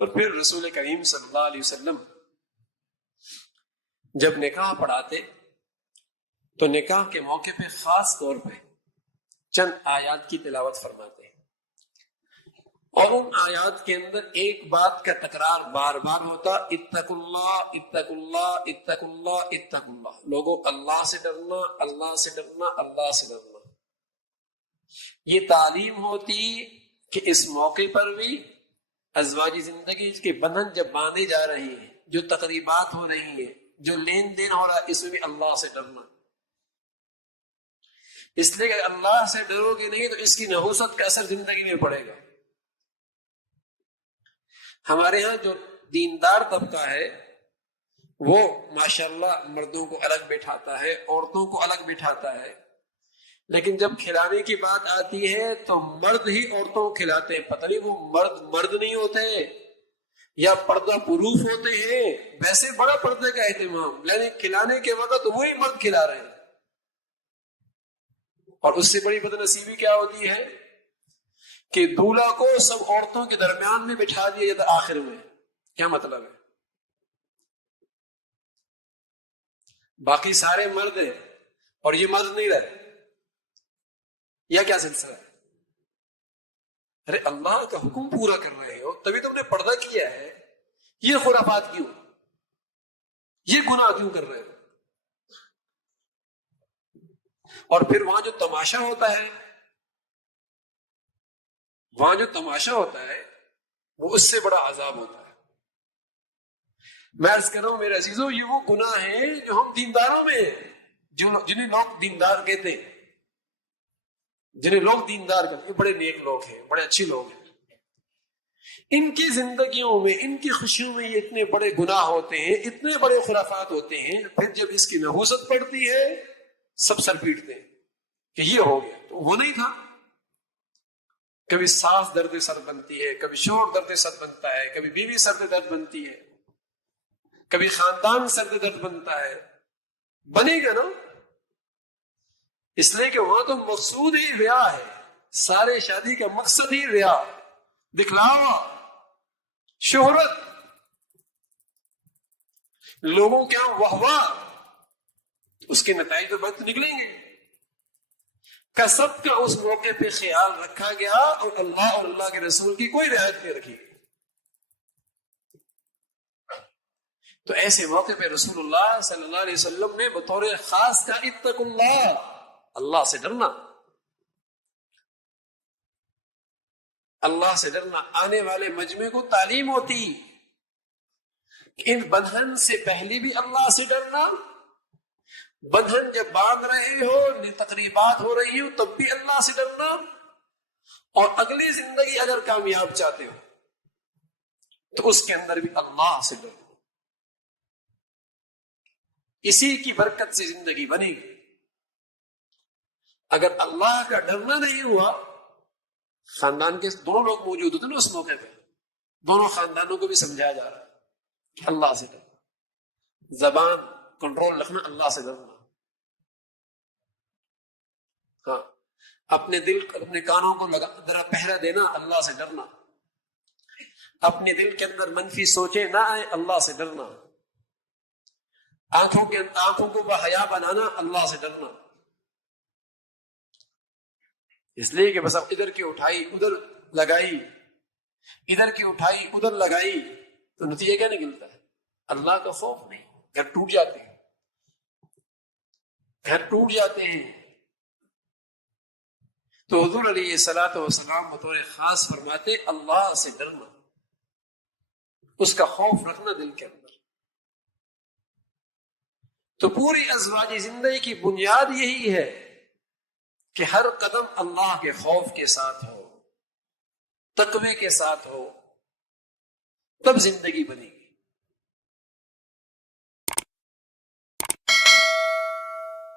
اور پھر رسول کریم صلی اللہ علیہ وسلم جب نکاح پڑھاتے تو نکاح کے موقع پہ خاص طور پہ چند آیات کی تلاوت فرماتے ہیں، اور ان آیات کے اندر ایک بات کا تکرار بار بار ہوتا، اتقوا اللہ اتقوا اللہ اتقوا اللہ اتقوا اللہ، لوگوں اللہ سے ڈرنا، اللہ سے ڈرنا، اللہ سے ڈرنا۔ یہ تعلیم ہوتی کہ اس موقع پر بھی ازواجی زندگی کے بندھن جب باندھے جا رہے ہیں، جو تقریبات ہو رہی ہیں، جو لین دین ہو رہا ہے، اس میں بھی اللہ سے ڈرنا۔ اس لیے کہ اللہ سے ڈرو گے نہیں تو اس کی نحوست کا اثر زندگی میں پڑے گا۔ ہمارے ہاں جو دیندار طبقہ ہے وہ ماشاءاللہ مردوں کو الگ بٹھاتا ہے، عورتوں کو الگ بٹھاتا ہے، لیکن جب کھلانے کی بات آتی ہے تو مرد ہی عورتوں کو کھلاتے ہیں۔ پتہ نہیں وہ مرد نہیں ہوتے یا پردہ پروف ہوتے ہیں، ویسے بڑا پردے کا اہتمام، لیکن کھلانے کے وقت وہی مرد کھلا رہے ہیں۔ اور اس سے بڑی بدنصیبی کیا ہوتی ہے کہ دولہا کو سب عورتوں کے درمیان میں بٹھا دیا جاتا آخر میں۔ کیا مطلب ہے؟ باقی سارے مرد ہیں اور یہ مرد نہیں رہے، یا کیا سلسلہ ہے؟ ارے اللہ کا حکم پورا کر رہے ہو تبھی تم نے پردہ کیا ہے، یہ خرافات کیوں، یہ گناہ کیوں کر رہے ہو؟ اور پھر وہاں جو تماشا ہوتا ہے، وہ اس سے بڑا عذاب ہوتا ہے۔ میں عرض کر رہا ہوں میرے عزیزوں، یہ وہ گناہ ہیں جو ہم دینداروں میں جنہیں لوگ دیندار کہتے ہیں، یہ بڑے نیک لوگ ہیں، بڑے اچھے لوگ ہیں، ان کی زندگیوں میں، ان کی خوشیوں میں یہ اتنے بڑے گناہ ہوتے ہیں، اتنے بڑے خرافات ہوتے ہیں، پھر جب اس کی نحوست پڑتی ہے سب سر پیٹتے ہیں کہ یہ ہو گیا، تو وہ نہیں تھا۔ کبھی ساس درد سر بنتی ہے، کبھی شوہر درد سر بنتا ہے، کبھی بیوی سر درد بنتی ہے، کبھی خاندان سر درد بنتا ہے، بنے گا نا؟ اس لیے کہ وہاں تو مقصود ہی ریا ہے، سارے شادی کا مقصد ہی ریا، دکھلاوا، شہرت، لوگوں کے یہاں واہ واہ، اس کے نتائج تو بد نکلیں گے۔ کا سب کا اس موقع پہ خیال رکھا گیا اور اللہ کے رسول کی کوئی رعایت نہیں رکھی۔ تو ایسے موقع پہ رسول اللہ صلی اللہ علیہ وسلم نے بطور خاص کا اتقوا اللہ، اللہ سے ڈرنا، اللہ سے ڈرنا۔ آنے والے مجمع کو تعلیم ہوتی کہ ان بندھن سے پہلے بھی اللہ سے ڈرنا، بندھن جب باندھ رہے ہو، تقریبات ہو رہی ہو، تب بھی اللہ سے ڈرنا، اور اگلی زندگی اگر کامیاب چاہتے ہو تو اس کے اندر بھی اللہ سے ڈرنا۔ اسی کی برکت سے زندگی بنے گی۔ اگر اللہ کا ڈرنا نہیں ہوا، خاندان کے دونوں لوگ موجود ہوتے نا اس موقع پہ، دونوں خاندانوں کو بھی سمجھایا جا رہا ہے کہ اللہ سے ڈرنا، زبان کنٹرول رکھنا، اللہ سے ڈرنا، ہاں اپنے دل، اپنے کانوں کو ذرا پہرا دینا، اللہ سے ڈرنا، اپنے دل کے اندر منفی سوچے نہ آئے، اللہ سے ڈرنا، آنکھوں کو بحیا بنانا، اللہ سے ڈرنا۔ اس لیے کہ بس اب ادھر کی اٹھائی ادھر لگائی، ادھر کی اٹھائی ادھر لگائی، تو نتیجہ کیا نکلتا ہے؟ اللہ کا خوف نہیں، گھر ٹوٹ جاتے ہیں، گھر ٹوٹ جاتے ہیں۔ تو حضور علیہ الصلوۃ والسلام بطور خاص فرماتے اللہ سے ڈرنا، اس کا خوف رکھنا دل کے اندر۔ تو پوری ازواجی زندگی کی بنیاد یہی ہے کہ ہر قدم اللہ کے خوف کے ساتھ ہو، تقوی کے ساتھ ہو، تب زندگی بنے گی۔